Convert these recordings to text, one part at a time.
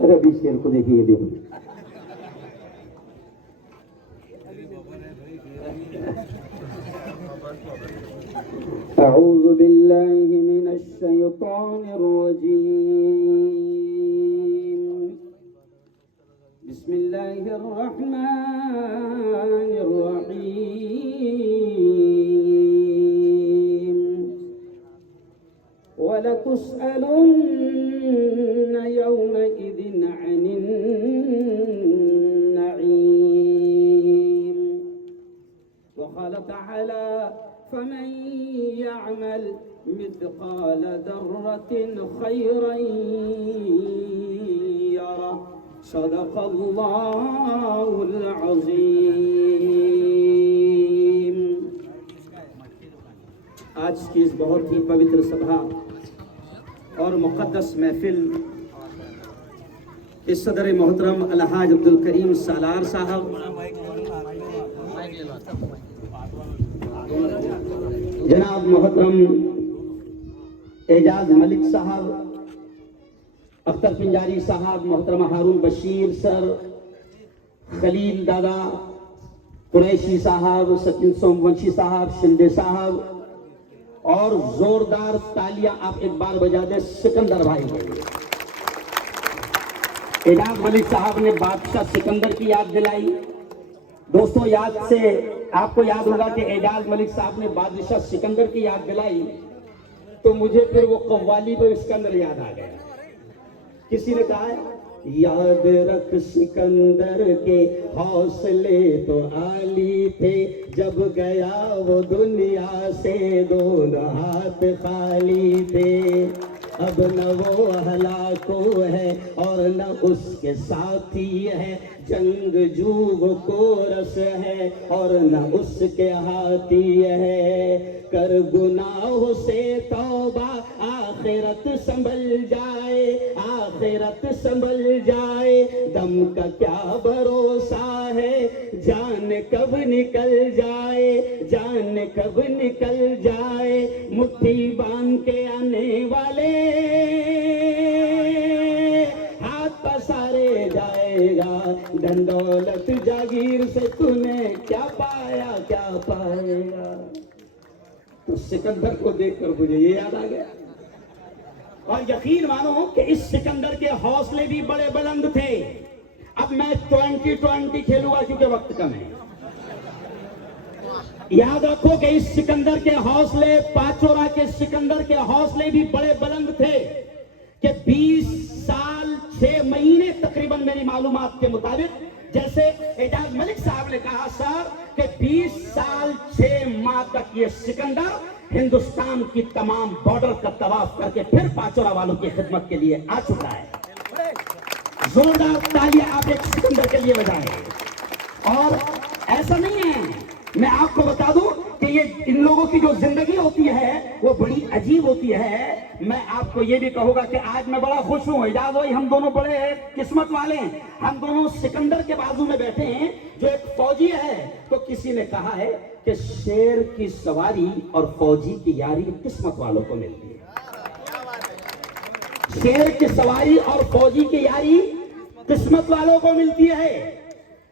रवि शेर को देखिए, देखो अऊज़ु बिल्लाहि मिनश शैतानिर रजीम बिस्मिल्लाहिर रहमानिर रहीम वलतुसअलुन्न यौमइज़िन अनिन नईम वक़ाल तआला फमन यअमल मिस्क़ाल ज़र्रतिन खैरन यरह सदक़ल्लाहुल अज़ीम। आज की इस बहुत ही पवित्र सभा और मुक़द्दस महफिल के सदर मोहतरम अलहाज अब्दुल करीम सालार साहब, जनाब मोहतरम एजाज मलिक साहब, अख्तर पिंजारी साहब, मोहतरमा हारून बशीर सर, खलील दादा, कुरैशी साहब, सचिन सोमवंशी साहब, शिंदे साहब, और जोरदार तालियां आप एक बार बजा दें सिकंदर भाई के लिए। एजाज मलिक साहब ने बादशाह सिकंदर की याद दिलाई। दोस्तों, याद से आपको याद होगा कि एजाज मलिक साहब ने बादशाह सिकंदर की याद दिलाई तो मुझे फिर वो कव्वाली पर सिकंदर याद आ गया। किसी ने कहा है, याद रख सिकंदर के हौसले तो आली थे, जब गया वो दुनिया से दोनों हाथ खाली थे। अब न वो हलाको है और न उसके साथी है, जंग जू वो कोरस है और न उसके हाथी है। कर गुनाहों से तौबा आखिरत संभल जाए, आखिरत संभल जाए। दम का क्या भरोसा है, जान कब निकल जाए, जान कब निकल जाए। मुट्ठी बांध के आने वाले हाथ पसारे जाएगा। धन दौलत जागीर से तूने क्या पाया, क्या पाएगा। तो सिकंदर को देखकर मुझे ये याद आ गया। और यकीन मानो कि इस सिकंदर के हौसले भी बड़े बुलंद थे। अब मैं 20-20 खेलूंगा क्योंकि वक्त कम है। याद रखो कि इस सिकंदर के हौसले, पाचोरा के सिकंदर के हौसले भी बड़े बुलंद थे कि 20 साल 6 महीने तकरीबन मेरी मालूमात के मुताबिक, जैसे एजाज मलिक साहब ने कहा सर कि 20 साल 6 माह तक ये सिकंदर हिंदुस्तान की तमाम बॉर्डर का तवाफ करके फिर पाचोरा वालों की खिदमत के लिए आ चुका है। जोरदार तालियां आप एक सिकंदर के लिए बजाएं। और ऐसा नहीं है, मैं आपको बता दूं कि ये इन लोगों की जो जिंदगी होती है वो बड़ी अजीब होती है। मैं आपको ये भी कहूंगा कि आज मैं बड़ा खुश हूं, एजाज भाई, हम दोनों बड़े किस्मत वाले हैं। हम दोनों सिकंदर के बाजू में बैठे हैं जो एक फौजी है। तो किसी ने कहा है कि शेर की सवारी और फौजी की यारी किस्मत वालों को मिलती है। शेर की सवारी और फौजी की यारी किस्मत वालों को मिलती है।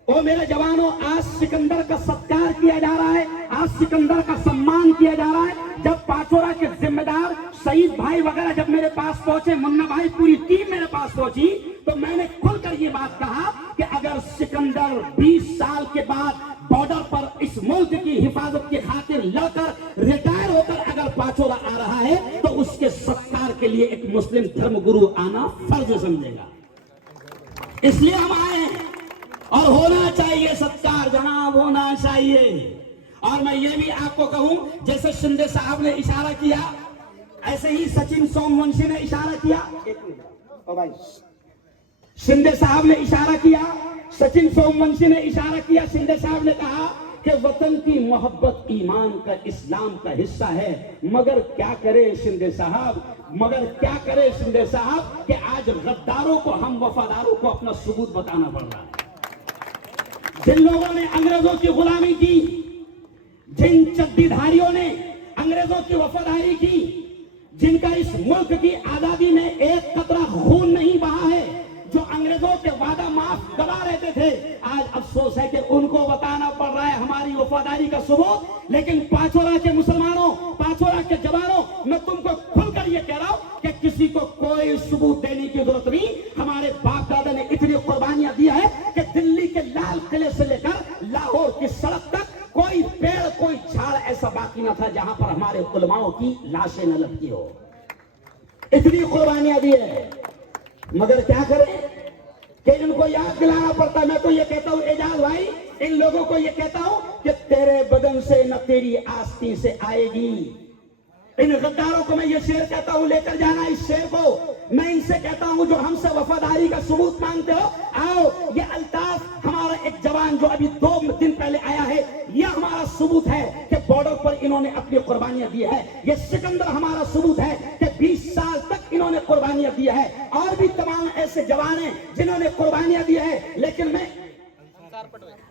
ओ मेरे जवानों, आज सिकंदर का सत्कार किया जा रहा है, आज सिकंदर का सम्मान किया जा रहा है। जब पाचोरा के जिम्मेदार शहीद भाई वगैरह जब मेरे पास पहुंचे, मुन्ना भाई, पूरी टीम मेरे पास पहुंची, तो मैंने खुलकर ये बात कहा कि अगर सिकंदर 20 साल के बाद बॉर्डर पर इस मुल्क की हिफाजत की खातिर लड़कर रिटायर होकर अगर पाचोरा आ रहा है तो उसके सत्कार के लिए एक मुस्लिम धर्मगुरु आना फर्ज समझेगा। इसलिए हम आए हैं और होना चाहिए सत्कार जनाब, होना चाहिए। और मैं ये भी आपको कहूं, जैसे शिंदे साहब ने इशारा किया, ऐसे ही सचिन सोमवंशी ने इशारा किया। ओ भाई, शिंदे साहब ने इशारा किया, सचिन सोमवंशी ने इशारा किया। शिंदे साहब ने कहा कि वतन की मोहब्बत ईमान का, इस्लाम का हिस्सा है। मगर क्या करे शिंदे साहब, मगर क्या करे शिंदे साहब कि आज गद्दारों को, हम वफादारों को अपना सबूत बताना पड़ रहा है। जिन लोगों ने अंग्रेजों की गुलामी की, जिन चड्डीधारियों ने अंग्रेजों की वफादारी की, जिनका इस मुल्क की आजादी में एक कतरा खून नहीं बहा है, जो रहते थे। आज अफसोस है कि उनको बताना पड़ रहा है हमारी वफादारी का सबूत। लेकिन पाचोरा के मुसलमानों, पाचोरा के जवानों, मैं तुमको खुलकर ये कह रहा हूं कि किसी को कोई सबूत देने की जरूरत नहीं। हमारे बाप दादा ने इतनी कुर्बानियां दी है कि दिल्ली के लाल किले से लेकर लाहौर की सड़क तक कोई पेड़, कोई झाड़ ऐसा बाकी न था जहां पर हमारे उलमाओं की लाशें न लटकी हो। इतनी कुर्बानियां दी है, मगर क्या करें कि इनको याद दिलाना पड़ता। मैं तो ये कहता हूं एजाज भाई, इन लोगों को ये कहता हूं कि तेरे बदन से न तेरी आस्तीन से आएगी। इन गद्दारों को मैं ये शेर कहता हूं, लेकर जाना इस शेर को। मैं इनसे कहता हूं जो हमसे वफादारी का सबूत मांगते हो, आओ ये अल्ताफ हमारा एक जवान जो अभी 2 दिन पहले आया है, यह हमारा सबूत है कि बॉर्डर पर इन्होंने अपनी कुर्बानियां दी है। ये सिकंदर हमारा सबूत है कि 20 साल तक इन्होंने कुर्बानियां दी है। और भी तमाम ऐसे जवान हैं जिन्होंने कुर्बानियां दी है। लेकिन मैं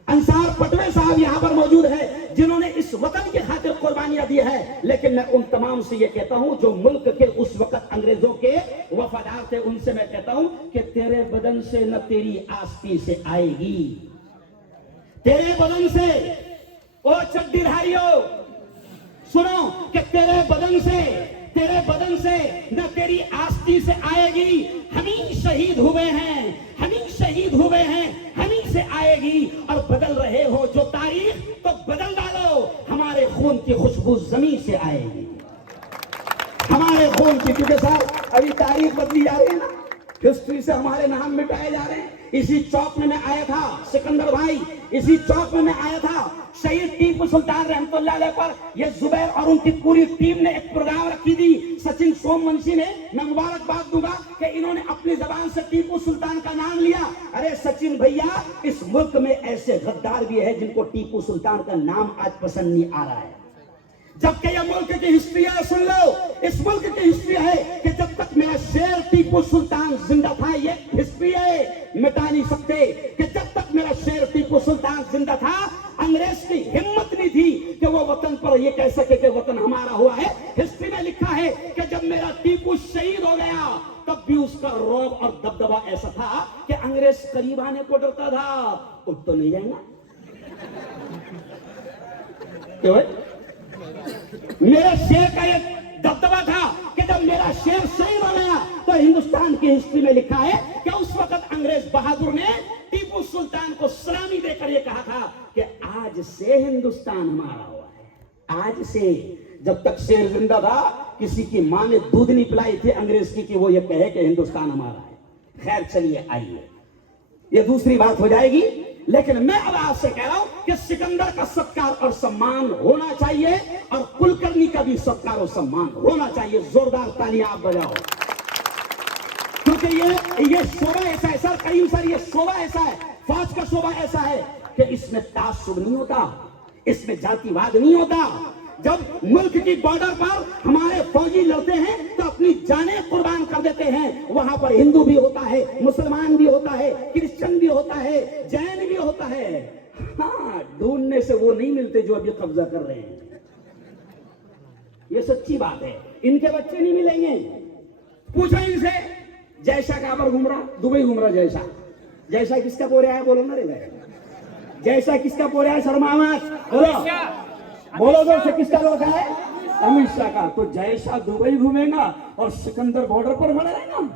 अंसार पटवे साहब यहां पर मौजूद है जिन्होंने इस वतन की खातिर कुर्बानियां दी है। लेकिन मैं उन तमाम से ये कहता हूं जो मुल्क के उस वक्त अंग्रेजों के वफादार थे, उनसे मैं कहता हूं कि तेरे बदन से न तेरी आस्तीन से आएगी। तेरे बदन से, ओ चड्डीधारियों सुनो कि तेरे बदन से न तेरी आस्तीन से आएगी। हम ही शहीद हुए हैं, हम ही शहीद हुए हैं, हम ही से आएगी। और बदल रहे हो जो तारीख तो बदल डालो, हमारे खून की खुशबू जमीन से आएगी। हमारे खून की, क्योंकि साहब अभी तारीख बदली जा रही है ना, हिस्ट्री से हमारे नाम मिटाए जा रहे हैं। इसी चौक में मैं आया था सिकंदर भाई, इसी चौक में मैं आया था। शहीद टीपू सुल्तान रहमतुल्लाह अलैह पर ये जुबैर और उनकी पूरी टीम ने एक प्रोग्राम रखी थी। सचिन सोमवंशी ने, मैं मुबारकबाद दूंगा कि इन्होंने अपनी जबान से टीपू सुल्तान का नाम लिया। अरे सचिन भैया, इस मुल्क में ऐसे गद्दार भी है जिनको टीपू सुल्तान का नाम आज पसंद नहीं आ रहा है। जबकि यह मुल्क की हिस्ट्री है, सुन लो, इस मुल्क की हिस्ट्री है कि जब तक मेरा शेर टीपू सुल्तान जिंदा था, ये हिस्ट्री है, मिटा नहीं सकते। कि जब तक मेरा शेर टीपू सुल्तान जिंदा था, अंग्रेज की हिम्मत नहीं थी कि वो वतन पर ये कह सके कि वतन हमारा हुआ है। हिस्ट्री में लिखा है कि जब मेरा टीपू शहीद हो गया, तब भी उसका रौब और दबदबा ऐसा था कि अंग्रेज करीब आने को डरता था। उठ तो नहीं जाएगा क्यों? मेरे शेर का एक दबदबा था कि जब मेरा शेर शहीद हो गया, तो हिंदुस्तान की हिस्ट्री में लिखा है कि उस वक्त अंग्रेज बहादुर ने टीपू सुल्तान को सलामी देकर यह कहा था कि आज से हिंदुस्तान हमारा हुआ है। आज से, जब तक शेर जिंदा था, किसी की मां ने दूध नहीं पिलाई थी अंग्रेज की कि वो ये कहे कि हिंदुस्तान हमारा है। खैर चलिए, आइए, ये दूसरी बात हो जाएगी। लेकिन मैं अब आपसे कह रहा हूं कि सिकंदर का सत्कार और सम्मान होना चाहिए, और कुलकर्णी का भी सत्कार और सम्मान होना चाहिए। जोरदार तालियां आप बजाओ, क्योंकि ये शोभा ऐसा है सर, करीम सर, ये शोभा ऐसा है, फौज का शोभा ऐसा है कि इसमें तासुब नहीं होता, इसमें जातिवाद नहीं होता। जब मुल्क की बॉर्डर पर हमारे फौजी लड़ते हैं तो अपनी जानें कुर्बान कर देते हैं। वहां पर हिंदू भी होता है, मुसलमान भी होता है, क्रिश्चियन भी होता है, जैन भी होता है। हाँ, ढूंढने से वो नहीं मिलते जो अभी कब्जा कर रहे हैं। ये सच्ची बात है, इनके बच्चे नहीं मिलेंगे। पूछो इनसे, जैसा कहां पर घूम रहा? दुबई घूम रहा। जैसा किसका पोरिया है? बोलो ना रे भाई, जैसा किसका पोरिया है? शर्मा मत बोलो, जोर से, किसका लौटा है? अमित शाह का। तो जैसा दुबई घूमेगा और सिकंदर बॉर्डर पर खड़ा रहेगा,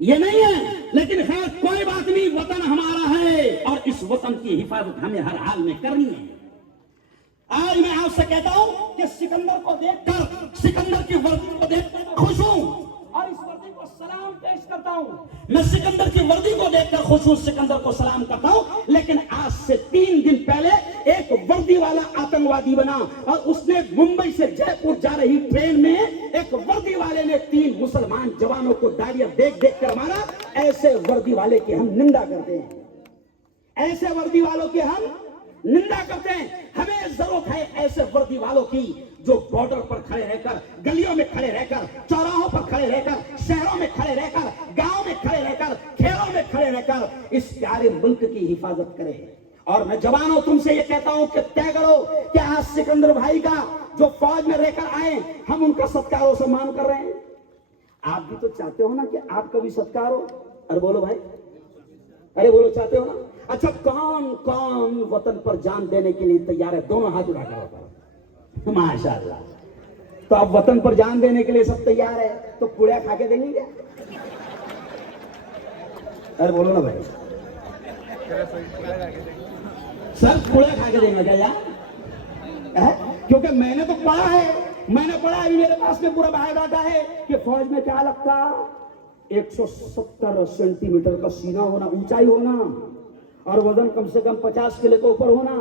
ये नहीं है। लेकिन खैर कोई बात नहीं, वतन हमारा है और इस वतन की हिफाजत हमें हर हाल में करनी है। आज मैं आपसे कहता हूं कि सिकंदर को देखकर, सिकंदर की वर्दी को देखकर खुश हूं और इस वर्दी को सलाम पेश करता हूं। मैं सिकंदर की वर्दी को देखकर खुश हूं, सिकंदर को सलाम करता हूं। लेकिन आज से 3 दिन पहले एक वर्दी वाला आतंकवादी बना और उसने मुंबई से जयपुर जा रही ट्रेन में एक वर्दी वाले ने 3 मुसलमान जवानों को डायरिया देख देख कर मारा। ऐसे वर्दी वाले की हम निंदा करते हैं, ऐसे वर्दी वालों की हम निंदा करते हैं। हमें जरूरत है ऐसे वर्दी वालों की जो बॉर्डर पर खड़े रहकर, गलियों में खड़े रहकर, चौराहों पर खड़े रहकर, शहरों में खड़े रहकर, गांव में खड़े रहकर, खेलों में खड़े रहकर इस प्यारे मुल्क की हिफाजत करें। और मैं जवानों तुमसे ये कहता हूं कि तय करो कि आज सिकंदर भाई का जो फौज में रहकर आए, हम उनका सत्कार और सम्मान कर रहे हैं। आप भी तो चाहते हो ना कि आपका भी सत्कार हो। अरे बोलो भाई, अरे बोलो चाहते हो ना? अच्छा, कौन कौन वतन पर जान देने के लिए तैयार है? दोनों हाथ उठा कर, माशाअल्लाह। तो अब वतन पर जान देने के लिए सब तैयार है, तो पुड़िया खा के देंगे क्या? अरे बोलो ना भाई, सर पुड़िया खा के देंगे क्या यार? क्योंकि मैंने तो पढ़ा है, अभी मेरे पास में पूरा बायोडाटा है कि फौज में क्या लगता, 170 सेंटीमीटर का सीना होना, ऊंचाई होना, और वजन कम से कम 50 किलो के ऊपर होना।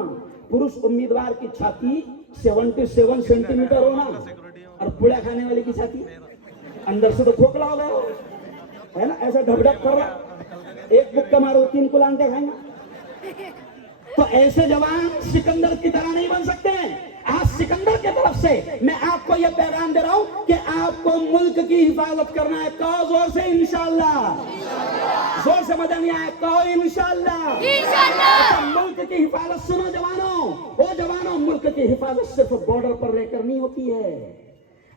पुरुष उम्मीदवार की छाती 77 सेंटीमीटर होना, और पुड़िया खाने वाले की छाती अंदर से तो खोखला हो गया है ना, ऐसा ढकढक कर रहा, एक बुक्का मारो 3 कुलांटे खाएंगे। तो ऐसे जवान सिकंदर की तरह नहीं बन सकते हैं। आज सिकंदर की तरफ से मैं आपको यह पैगाम दे रहा हूं कि आपको मुल्क की हिफाजत करना है। कहो जोर से इंशाअल्लाह, जोर से मजा नहीं आया, कहो इंशाअल्लाह। अच्छा, मुल्क की हिफाजत सुनो जवानों, ओ जवानों, मुल्क की हिफाजत सिर्फ बॉर्डर पर रहकर नहीं होती है।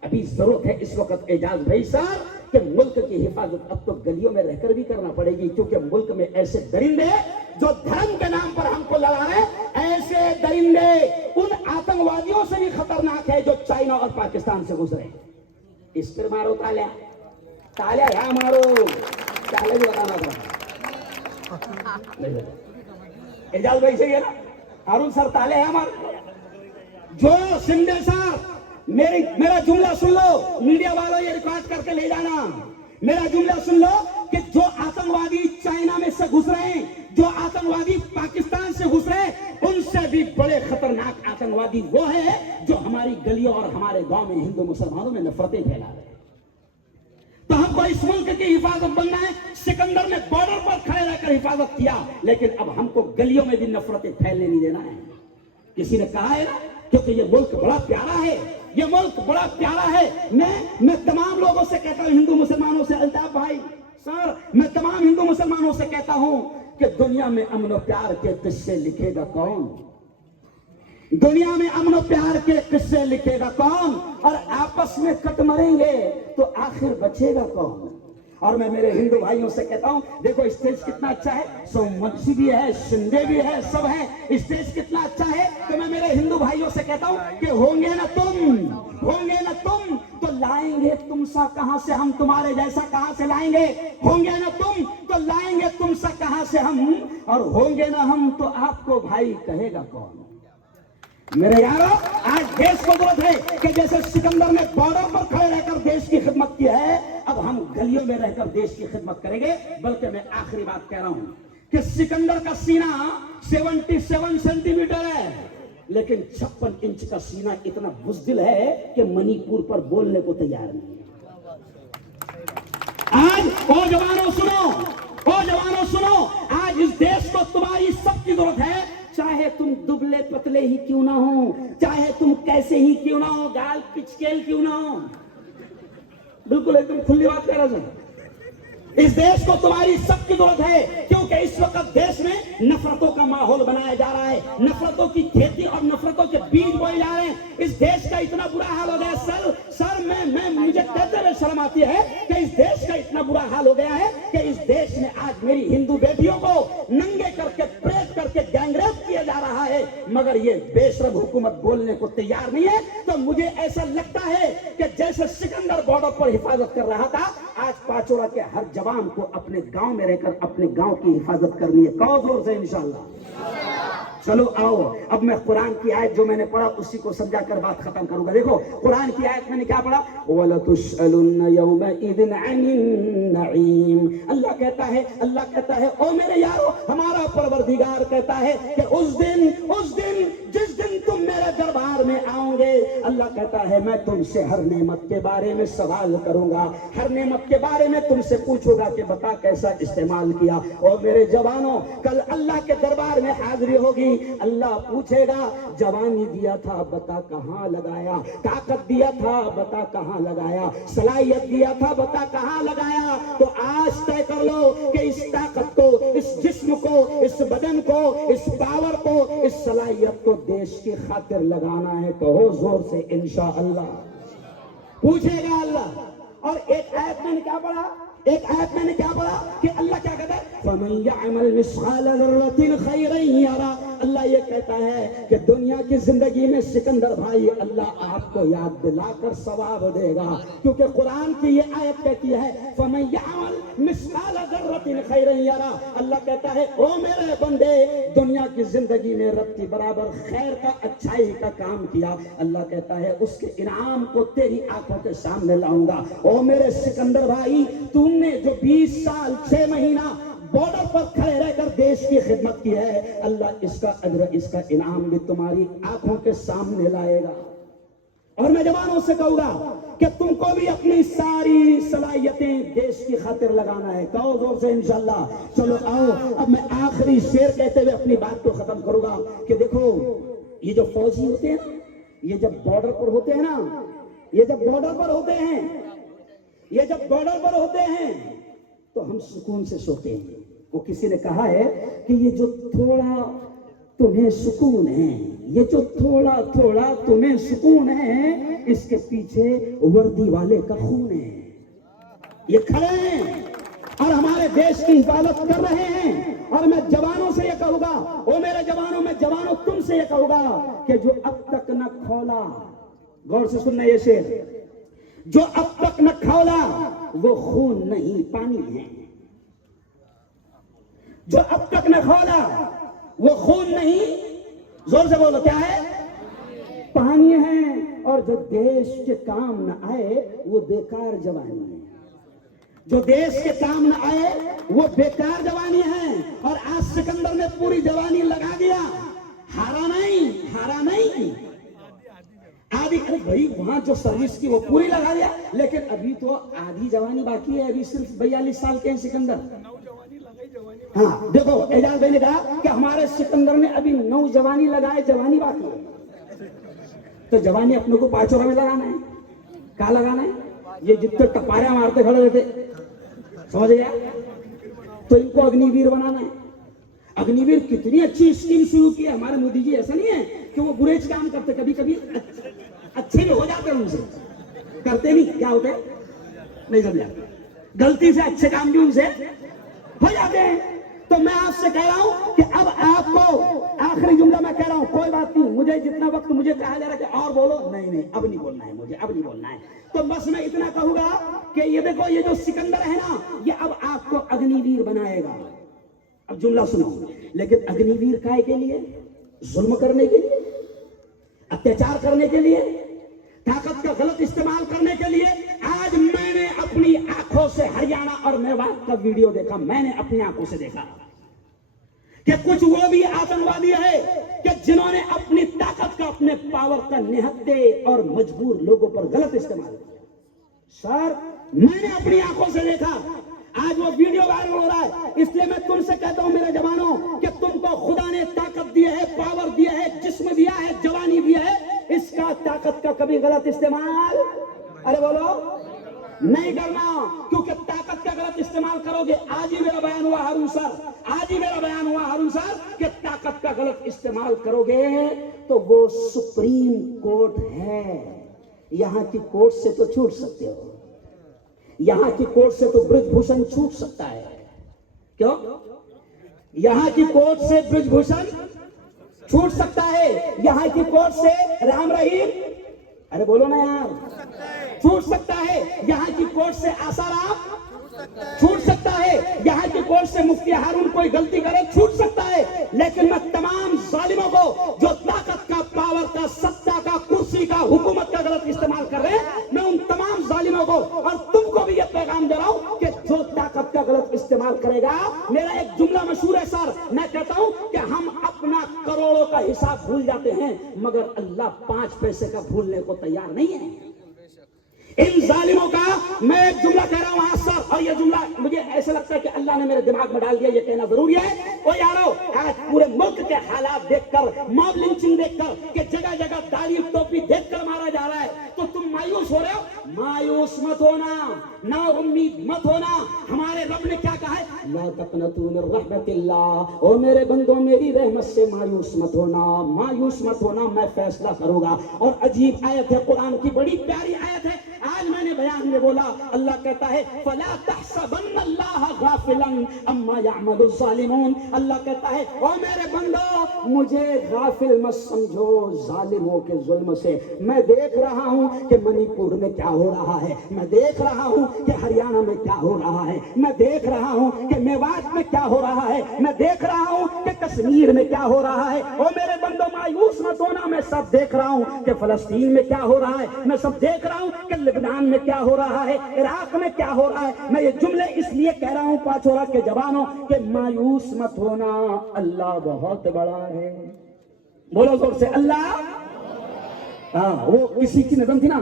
अभी जरूरत है इस वक्त एजाज भाई साहब कि मुल्क की हिफाजत अब तो गलियों में रहकर भी करना पड़ेगी, क्योंकि मुल्क में ऐसे दरिंदे जो धर्म के नाम पर हमको लड़ा रहे, ऐसे दरिंदे उन आतंकवादियों से भी खतरनाक है जो चाइना और पाकिस्तान से गुजरे। इस पर मारो तालिया, तालिया यहां मारो, ताले भी बताना था एजाज भाई, सही है ना? हारून सर ताले है हमारे। जो शिंदे साहब, मेरा जुमला सुन लो, मीडिया वालों ये रिकॉर्ड करके ले जाना, मेरा जुमला सुन लो कि जो आतंकवादी चाइना में से घुस रहे हैं, जो आतंकवादी पाकिस्तान से घुस रहे हैं, उनसे भी बड़े खतरनाक आतंकवादी वो है जो हमारी गलियों और हमारे गांव में हिंदू मुसलमानों में नफरतें फैला रहे हैं। तो हमको इस मुल्क की हिफाजत बनना है। सिकंदर ने बॉर्डर पर खड़े रहकर हिफाजत किया, लेकिन अब हमको गलियों में भी नफरतें फैलने नहीं देना है। किसी ने कहा है ना, क्योंकि ये मुल्क बड़ा प्यारा है, ये मुल्क बड़ा प्यारा है। मैं तमाम लोगों से कहता हूं, हिंदू मुसलमानों से, अल्ताफ भाई सर, मैं तमाम हिंदू मुसलमानों से कहता हूं कि दुनिया में अमन और प्यार के किस्से लिखेगा कौन? दुनिया में अमन और प्यार के किस्से लिखेगा कौन? और आपस में कट मरेंगे तो आखिर बचेगा कौन? और मैं मेरे हिंदू भाइयों से कहता हूं, देखो स्टेज कितना अच्छा है, सोमवंशी भी है, शिंदे भी है, सब है, स्टेज कितना अच्छा है। तो मैं मेरे हिंदू भाइयों से कहता हूं कि होंगे ना तुम तो लाएंगे तुम सा कहां से हम, तुम्हारे जैसा कहां से लाएंगे? होंगे ना तुम तो लाएंगे तुम सा कहां से हम, और होंगे ना हम तो आपको भाई कहेगा कौन? मेरे यारों, आज देश को जरूरत है कि जैसे सिकंदर ने बॉर्डर पर खड़े रहकर देश की खिदमत की है, अब हम गलियों में रहकर देश की खिदमत करेंगे। बल्कि मैं आखिरी बात कह रहा हूं कि सिकंदर का सीना 77 सेंटीमीटर है, लेकिन 56 इंच का सीना इतना बुज़दिल है कि मणिपुर पर बोलने को तैयार नहीं है। आज ओ जवानों सुनो, आज इस देश को तुम्हारी सबकी जरूरत है। चाहे तुम दुबले पतले ही क्यों ना हो, चाहे तुम कैसे ही क्यों ना हो, गाल पिचकेल क्यों ना हो, बिल्कुल एकदम खुली बात कह रहा हूं। इस देश को तुम्हारी सबकी जरूरत है, क्योंकि इस वक्त देश में नफरतों का माहौल बनाया जा रहा है, नफरतों की खेती और नफरतों के बीज बोए जा रहे हैं। इस देश का इतना बुरा हाल हो गया सर, मैं मुझे कहते हुए शर्म आती है कि इस देश का इतना बुरा हाल हो गया है कि इस देश में आज मेरी हिंदू बेटियों को नंगे करके प्रेत करके गैंगरेप किया जा रहा है, मगर ये बेशरम हुकूमत बोलने को तैयार नहीं है। तो मुझे ऐसा लगता है कि जैसे सिकंदर बॉर्डर पर हिफाजत कर रहा था, आज पाचोरा के हर जवान को अपने गांव में रहकर अपने गांव की हिफाजत करनी है। कहो जोर से इंशाअल्लाह। चलो आओ, अब मैं कुरान की आयत जो मैंने पढ़ा उसी को समझाकर बात खत्म करूंगा। देखो कुरान की आयत मैंने क्या पढ़ा, वला तुसअलुन्ना यौमइदिन अनिन नईम। अल्लाह कहता है ओ मेरे यारो, हमारा परवरदिगार कहता है कि उस दिन जिस दिन तुम मेरे दरबार में आओगे, अल्लाह कहता है मैं तुमसे हर नेमत के बारे में सवाल करूंगा, हर नेमत के बारे में तुमसे पूछूंगा कि बता कैसा इस्तेमाल किया। और मेरे जवानों, कल अल्लाह के दरबार में हाजिरी होगी, अल्लाह पूछेगा जवानी दिया था बता कहां लगाया, ताकत दिया था बता कहां लगाया, सलाहियत दिया था बता कहां लगाया। तो आज तय कर लो कि इस ताकत को, इस जिस्म को, इस बदन को, इस पावर को, इस सलाहियत को देश की खातिर लगाना है। कहो जोर से इंशाअल्लाह। पूछेगा अल्लाह। और एक आयत मैंने क्या पढ़ा, एक आयत मैंने क्या पढ़ा कि अल्लाह क्या कहता है, फमन यअमल मिस्काल ज़र्रतिन खैरन यरा। अल्लाह ये कहता है कि दुनिया की जिंदगी में सिकंदर भाई अल्लाह आपको याद दिलाकर सवाब देगा, क्योंकि कुरान की ये आयत कहती है फमन यअमल मिस्काल ज़र्रतिन खैरन यरा। अल्लाह कहता है ओ मेरे बंदे, दुनिया की जिंदगी में रत्ती बराबर खैर का, अच्छाई का काम किया, अल्लाह कहता है उसके इनाम को तेरी आंखों के सामने लाऊंगा। ओ मेरे सिकंदर भाई, तुमने जो 20 साल 6 महीना बॉर्डर पर खड़े रहकर देश की खिदमत की है, अल्लाह इसका अजर, इसका इनाम भी तुम्हारी आंखों के सामने लाएगा। और मैं जवानों से कहूंगा कि तुमको भी अपनी सारी सलाहियतें देश की खातिर लगाना है। कहो जोर से इंशाल्लाह। चलो आओ, अब मैं आखिरी शेर कहते हुए अपनी बात को खत्म करूंगा कि देखो, ये जो फौजी होते हैं, ये जब बॉर्डर पर होते हैं ना, ये जब बॉर्डर पर होते हैं, ये जब बॉर्डर पर होते हैं तो हम सुकून से सोते हैं। वो किसी ने कहा है कि ये जो थोड़ा तुम्हें सुकून है, ये जो थोड़ा थोड़ा तुम्हें सुकून है, इसके पीछे वर्दी वाले का खून है। ये खड़े हैं और हमारे देश की हिफाजत कर रहे हैं। और मैं जवानों से ये कहूंगा, ओ मेरे जवानों, मैं जवानों तुमसे ये कहूंगा कि जो अब तक न खौला, गौर से सुनना ये शेर, जो अब तक न खौला वो खून नहीं पानी है। जो अब तक न खौला वो खून नहीं, जोर से बोलो क्या है, पानी है। और जो देश के काम न आए वो बेकार जवानी है। जो देश के काम न आए वो बेकार जवानी है। और आज सिकंदर ने पूरी जवानी लगा दिया, हारा नहीं, हारा नहीं, आधी। अरे भाई वहां जो सर्विस की वो पूरी लगा दिया, लेकिन अभी तो आधी जवानी बाकी है। अभी सिर्फ 42 साल के हैं सिकंदर। हाँ देखो, एजाज भाई ने कहा कि हमारे सिकंदर ने अभी 9 जवानी लगाए, जवानी बाकी है। तो जवानी अपने को 5 में लगाना है। क्या लगाना है? ये जितने टपारे मारते खड़े रहते, समझ गया, तो इनको अग्निवीर बनाना है। अग्निवीर कितनी अच्छी स्कीम शुरू की है हमारे मोदी जी। ऐसा नहीं है कि वो बुरे काम करते, कभी कभी अच्छे भी हो जाते हैं, उनसे करते नहीं, क्या होते नहीं समझा, गलती से अच्छे काम भी उनसे हो जाते हैं। तो मैं आपसे कह रहा हूं कि अब आपको आखिरी जुमला मैं कह रहा हूं, कोई बात नहीं, मुझे जितना वक्त मुझे कहा जा रहा है कि और बोलो, नहीं नहीं अब नहीं बोलना है मुझे, अब नहीं बोलना है। तो बस मैं इतना कहूंगा कि ये देखो, ये जो सिकंदर है ना, ये अब आपको अग्निवीर बनाएगा। अब जुमला सुनो, लेकिन अग्निवीर काय के लिए? जुल्म करने के लिए, अत्याचार करने के लिए, ताकत का गलत इस्तेमाल करने के लिए। आज मैंने अपनी आंखों से हरियाणा और मेवात का वीडियो देखा, मैंने अपनी आंखों से देखा कि कुछ वो भी आतंकवादी है कि जिन्होंने अपनी ताकत का, अपने पावर का निहत्ते और मजबूर लोगों पर गलत इस्तेमाल किया। सर मैंने अपनी आंखों से देखा, आज वो वीडियो वायरल हो रहा है। इसलिए मैं तुमसे कहता हूं मेरे जवानों कि तुमको खुदा ने ताकत दी है, पावर दिया है, जिस्म दिया है, जवानी दिया है, इसका ताकत का कभी गलत इस्तेमाल, अरे बोलो, नहीं करना। क्योंकि ताकत का गलत इस्तेमाल करोगे, आज ही मेरा बयान हुआ हारून सर, आज ही मेरा बयान हुआ हारून सर कि ताकत का गलत इस्तेमाल करोगे तो वो सुप्रीम कोर्ट है। यहां की कोर्ट से तो छूट सकते हो, यहां की कोर्ट से तो ब्रिजभूषण छूट सकता है। क्यों? यहां की कोर्ट से ब्रिजभूषण छूट सकता है, यहां की कोर्ट से राम रहीम, अरे बोलो ना यार, छूट सकता है। यहां की कोर्ट से आसाराम छूट सकता है, यहां की कोर्ट से मुफ्ती हारून कोई गलती करे छूट सकता है। लेकिन मैं तमाम जालिमों को जो ताकत का, पावर का, सत्ता का, कुर्सी का, हुकूमत का गलत इस्तेमाल कर रहे हैं, मैं उन तमाम जालिमों को और तुमको भी यह पैगाम दे रहा हूं कि जो ताकत का गलत इस्तेमाल करेगा, मेरा एक जुमला मशहूर है सर, मैं कहता हूं कि हम अपना करोड़ों का हिसाब भूल जाते हैं, मगर अल्लाह 5 पैसे का भूलने को तैयार नहीं है। इन जालिमों का मैं एक जुमला कह रहा हूं आज सर, और ये जुमला मुझे ऐसा लगता है कि अल्लाह ने मेरे दिमाग में डाल दिया, ये कहना जरूरी है। ओ यारो, आज पूरे मुल्क के हालात देखकर, मॉब लिंचिंग देखकर, कि जगह जगह दाढ़ी टोपी देखकर मारा जा रहा है, तो तुम मायूस हो रहे हो? मायूस मत होना, ना उम्मीद मत होना। हमारे रब ने क्या कहा है? ला तक़नतू मिन रहमतिल्लाह, ओ मेरे बंदो मेरी रहमत से मायूस मत होना, मायूस मत होना, मैं फैसला करूंगा। और अजीब आयत है कुरान की, बड़ी प्यारी आयत है। आज मैंने बयान में बोला, अल्लाह कहता है फला तहसबन्नल्लाह गाफिलन अम्मा यअमलु ज़ालिमून। अल्लाह कहता है ओ मेरे बंदो, मुझे गाफिल मत समझो जालिमों के जुल्म से। मैं देख रहा हूं कि मणिपुर में क्या हो रहा है, मैं देख रहा हूं कि हरियाणा में क्या हो रहा है, मैं देख रहा हूं कि मेवात में क्या हो रहा है, मैं देख रहा हूं कि कश्मीर में क्या हो रहा है। ओ मेरे बंदो मायूस मत होना, मैं सब देख रहा हूं कि फलस्तीन में क्या हो रहा है, मैं सब देख रहा हूं कि लेबनान में क्या हो रहा है, इराक में क्या हो रहा है। मैं ये जुमले इसलिए कह रहा हूं पांचोरा के जवानों के मायूस मत होना, अल्लाह बहुत बड़ा है। बोलो जोर से अल्लाह। हाँ, वो किसी की नज़म थी ना,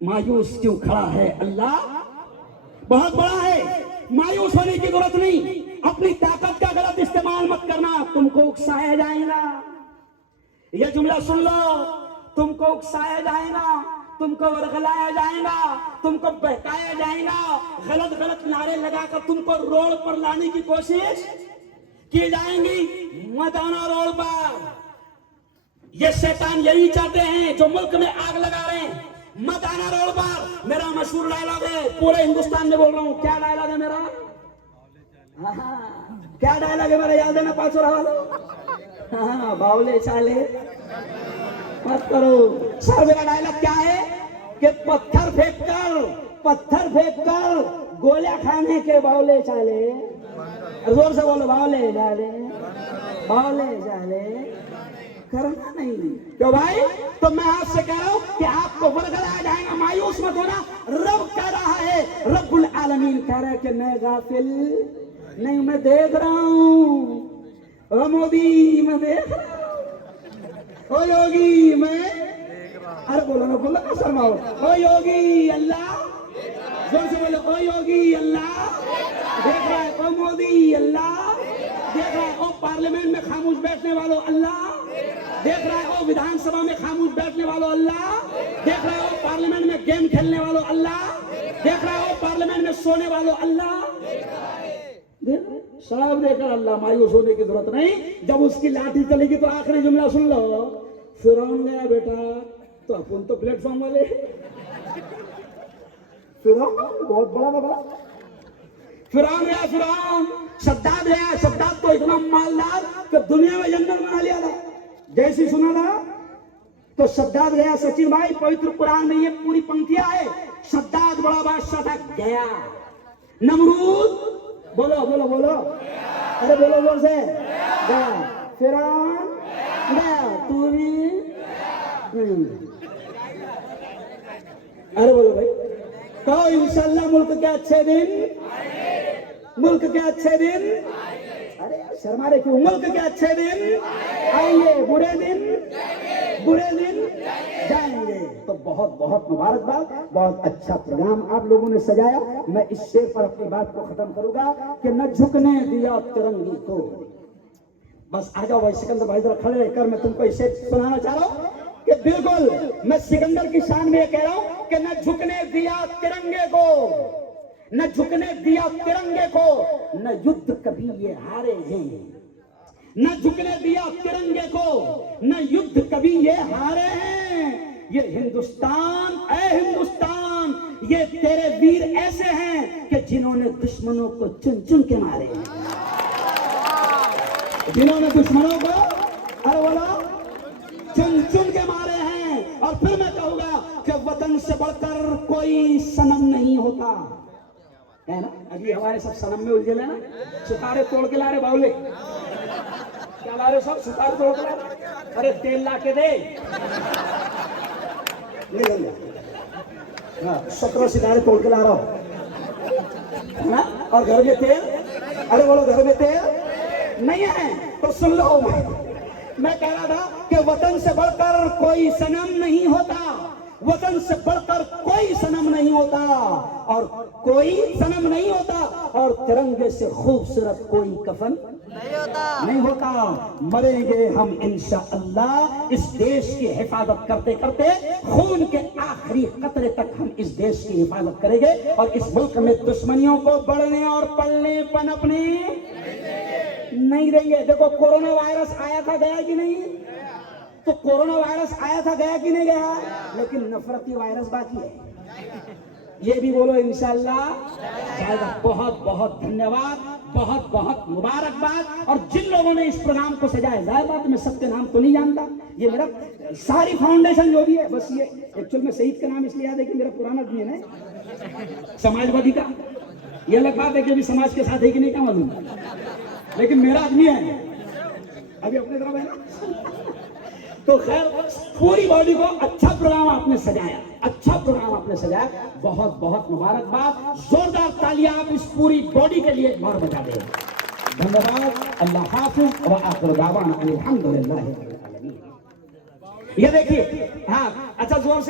मायूस क्यों खड़ा है, अल्लाह बहुत बड़ा है। मायूस होने की जरूरत नहीं, अपनी ताकत का गलत इस्तेमाल मत करना, तुमको उकसाया जाएगा। ये जुमला सुन लो, तुमको उकसाया जाएगा, तुमको वर्गलाया जाएगा, तुमको बहकाया जाएगा, गलत गलत नारे लगाकर तुमको रोड पर लाने की कोशिश की जाएंगी। मत आना रोड पर, ये शैतान यही चाहते हैं जो मुल्क में आग लगा रहे हैं। मत आना रोड पर। मेरा मशहूर डायलॉग है, पूरे हिंदुस्तान में बोल रहा हूं। क्या डायलॉग है मेरा? क्या डायलॉग है मेरा, याद है ना पांचोरा वाला? हाँ, बावले चाले मत करो। सर मेरा डायलॉग क्या है कि पत्थर फेंक कर गोलियां खाने के बावले चाले। जोर से बोलो, बावले चाले, बावले चाले। करना नहीं क्यों भाई? तो मैं आपसे कह रहा हूं कि आपको वर्गलाया जाएगा, मायूस मत होना। रब कह रहा है, रब्बुल आलमीन कह रहा है कि मैं गाफिल नहीं, मैं देख रहा हूं। ओ मोदी मैं देख रहा हूं, ओ योगी मैं, अरे बोलो ना, बोलो ना, शर्माओ। ओ योगी अल्लाह, जोर से बोलो, ओ योगी अल्लाह देख रहा है, ओ मोदी अल्लाह देख रहा है, ओ पार्लियामेंट में खामोश बैठने वालों अल्लाह देख रहा है, ओ विधानसभा में खामोश बैठने वालों अल्लाह देख रहा है, ओ पार्लियामेंट में गेम खेलने वालों अल्लाह देख रहा है, ओ पार्लियामेंट में सोने वालों अल्लाह सब देखकर अल्लाह। मायूस होने की जरूरत नहीं। जब उसकी लाठी चलेगी तो आखिरी जुमला सुन लो, फिरौन गया बेटा, तो अपन तो प्लेटफॉर्म वाले। फिरौन बहुत बड़ा बाबा, फिरौन गया, फिरौन। सद्दात गया, सद्दात तो इतना मालदार कि दुनिया में जंगल बना लिया था। जैसी सुना था तो सद्दात गया। सचिन भाई, पवित्र कुरान में ये पूरी पंक्तियां है। सद्दात बड़ा बादशाह था, गया। नमरूद, बोलो बोलो बोलो, अरे बोलो जोर से, गया। फिरौन गया, तू भी। अरे बोलो भाई, तो इंशाल्लाह मुल्क के अच्छे दिन, मुल्क के अच्छे दिन, अरे यार शर्मा रहे क्यों? मुल्क के अच्छे दिन आएंगे, बुरे दिन जाएंगे। तो बहुत बहुत मुबारकबाद, बहुत अच्छा प्रोग्राम आप लोगों ने सजाया। मैं इस शेर पर अपनी बात को खत्म करूंगा कि न झुकने दिया तिरंगे को। बस आ जाओ भाई सिकंदर भाई, जरा खड़े रहकर मैं तुमको इसे सुनाना चाह रहा हूं कि बिल्कुल मैं सिकंदर की शान में ये कह रहा हूं कि न झुकने दिया तिरंगे को, न झुकने दिया तिरंगे को, न युद्ध कभी ये हारे हैं। न झुकने दिया तिरंगे को, न युद्ध कभी ये हारे हैं। ये हिंदुस्तान, ऐ हिंदुस्तान, ये तेरे वीर ऐसे हैं कि जिन्होंने दुश्मनों को चुन चुन के मारे हैं। जिन्होंने दुश्मनों को, अरे बोलो, चुन चुन के मारे हैं। और फिर मैं कहूंगा कि वतन से बढ़कर कोई सनम नहीं होता, है ना? अभी हमारे सब सनम में उलझे ना, सितारे तोड़ के ला रहे बाउले। क्या ला रहे सब? सितारे तोड़ के ला रहे। अरे तेल ला के दे, ले ले। हाँ, 17 सितारे तोड़ के ला रहा हूं ना। और घर में तेल, अरे बोलो घर में तेल नहीं है तो सुन लो। मैं कह रहा था कि वतन से बढ़कर कोई सनम नहीं होता, वतन से बढ़कर कोई सनम नहीं होता, और कोई सनम नहीं होता, और तिरंगे से खूबसूरत कोई कफन नहीं होता। मरेंगे हम इंशाअल्लाह इस देश की हिफाजत करते करते, खून के आखिरी कतरे तक हम इस देश की हिफाजत करेंगे, और इस मुल्क में दुश्मनियों को बढ़ने और पलने पनपने नहीं देंगे। देखो कोरोना वायरस आया था, गया कि नहीं? तो कोरोना वायरस आया था, गया कि नहीं गया? लेकिन नफरती वायरस बाकी है। ये भी बोलो इंशाअल्लाह जाएगा। बहुत बहुत धन्यवाद, बहुत बहुत मुबारकबाद। और जिन लोगों ने इस प्रोग्राम को सजाया, जाहिर बात मैं सबके नाम तो नहीं जानता, ये मेरा सारी फाउंडेशन जो भी है, बस ये एक्चुअल में शहीद का नाम इसलिए याद है कि मेरा पुराना दिन है समाजवादी का। ये अलग बात है कि अभी समाज के साथ है कि नहीं क्या मालूम, लेकिन मेरा आदमी है अभी अपने तरफ है ना। तो खैर पूरी बॉडी को अच्छा प्रोग्राम आपने सजाया, अच्छा प्रोग्राम आपने सजाया, बहुत बहुत मुबारकबाद। जोरदार तालियां आप इस पूरी बॉडी के लिए और बजा दें। धन्यवाद। अल्लाह हाफिज व आखिर दावाना अल्हम्दुलिल्लाह। ये देखिए, हाँ अच्छा जोर से